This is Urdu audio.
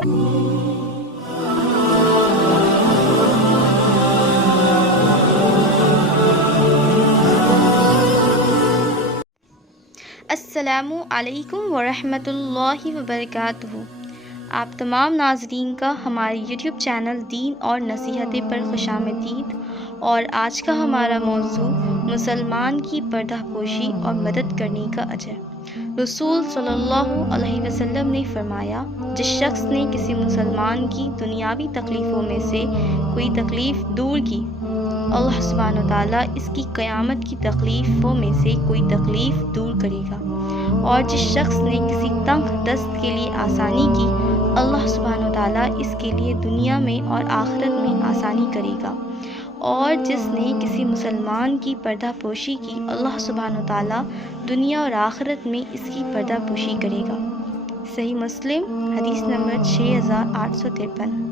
السلام علیکم ورحمۃ اللہ وبرکاتہ۔ آپ تمام ناظرین کا ہمارے یوٹیوب چینل دین اور نصیحتیں پر خوش آمدید۔ اور آج کا ہمارا موضوع مسلمان کی پردہ پوشی اور مدد کرنے کا اجر۔ رسول صلی اللہ علیہ وسلم نے فرمایا، جس شخص نے کسی مسلمان کی دنیاوی تکلیفوں میں سے کوئی تکلیف دور کی، اللہ سبحانہ و تعالیٰ اس کی قیامت کی تکلیفوں میں سے کوئی تکلیف دور کرے گا۔ اور جس شخص نے کسی تنگ دست کے لیے آسانی کی، اللہ سبحانہ و تعالیٰ اس کے لیے دنیا میں اور آخرت میں آسانی کرے گا۔ اور جس نے کسی مسلمان کی پردہ پوشی کی، اللہ سبحانہ و تعالیٰ دنیا اور آخرت میں اس کی پردہ پوشی کرے گا۔ صحیح مسلم حدیث نمبر 6853۔